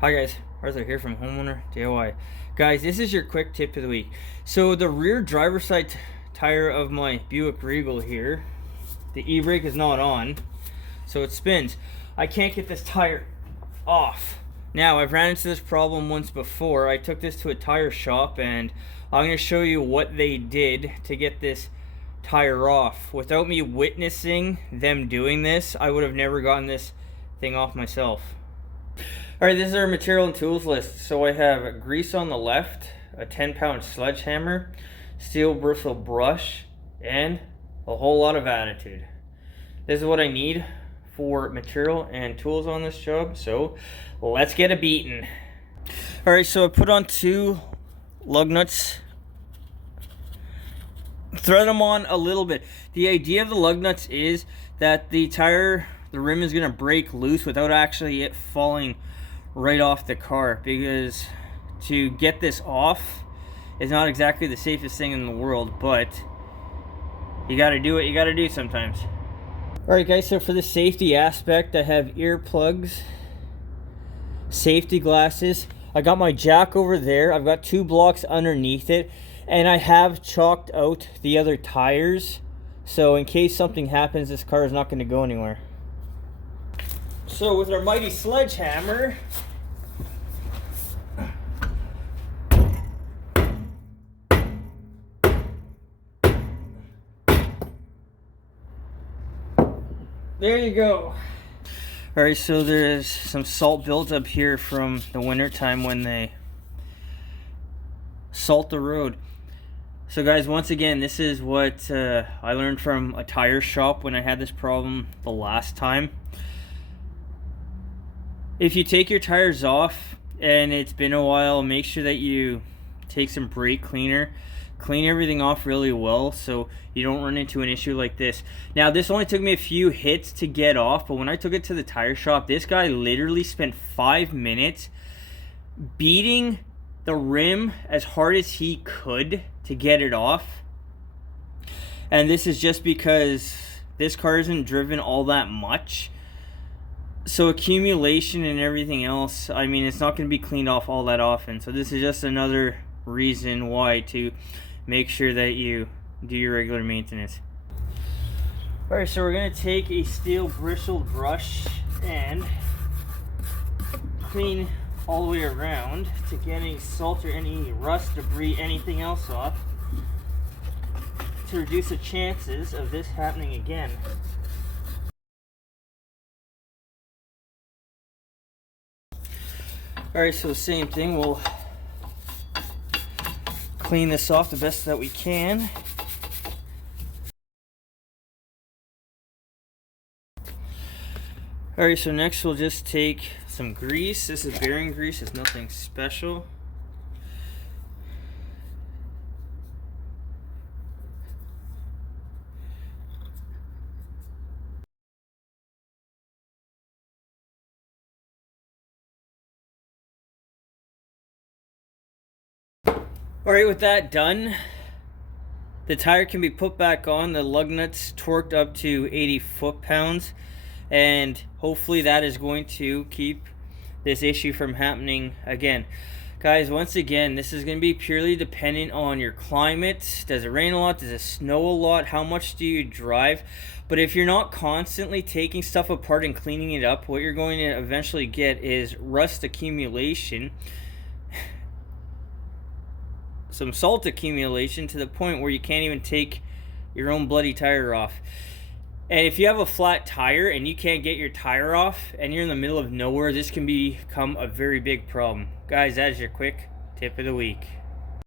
Hi guys, Arthur here from Homeowner DIY. Guys, this is your quick tip of the week. So the rear driver's side tire of my Buick Regal here, the e-brake is not on, so it spins. I can't get this tire off. Now, I've ran into this problem once before. I took this to a tire shop and I'm going to show you what they did to get this tire off. Without me witnessing them doing this, I would have never gotten this thing off myself. Alright, this is our material and tools list. So I have grease on the left, a 10-pound sledgehammer, steel bristle brush, and a whole lot of attitude. This is what I need for material and tools on this job, so let's get a beating. Alright, so I put on 2 lug nuts. Thread them on a little bit. The idea of the lug nuts is that the rim is going to break loose without actually it falling right off the car, because to get this off is not exactly the safest thing in the world, but you got to do what you got to do sometimes. Alright guys, so for the safety aspect, I have earplugs, safety glasses, I got my jack over there, I've got 2 blocks underneath it, and I have chalked out the other tires, so in case something happens, this car is not going to go anywhere. So with our mighty sledgehammer, there you go. Alright, so there's some salt built up here from the winter time when they salt the road. So guys, once again, this is what I learned from a tire shop when I had this problem the last time. If you take your tires off and it's been a while, make sure that you take some brake cleaner, clean everything off really well so you don't run into an issue like this. Now, this only took me a few hits to get off, but when I took it to the tire shop, this guy literally spent 5 minutes beating the rim as hard as he could to get it off. And this is just because this car isn't driven all that much. So accumulation and everything else, I mean, it's not going to be cleaned off all that often. So this is just another reason why to make sure that you do your regular maintenance. Alright, so we're going to take a steel bristled brush and clean all the way around to get any salt or any rust, debris, anything else off, to reduce the chances of this happening again. Alright, so same thing, we'll clean this off the best that we can. Alright, so next we'll just take some grease. This is bearing grease, it's nothing special. Alright, with that done, the tire can be put back on, the lug nuts torqued up to 80 foot-pounds, and hopefully that is going to keep this issue from happening again. Guys, once again, this is going to be purely dependent on your climate. Does it rain a lot? Does it snow a lot? How much do you drive? But if you're not constantly taking stuff apart and cleaning it up, what you're going to eventually get is rust accumulation, some salt accumulation, to the point where you can't even take your own bloody tire off. And if you have a flat tire and you can't get your tire off and you're in the middle of nowhere, this can become a very big problem. Guys, that is your quick tip of the week.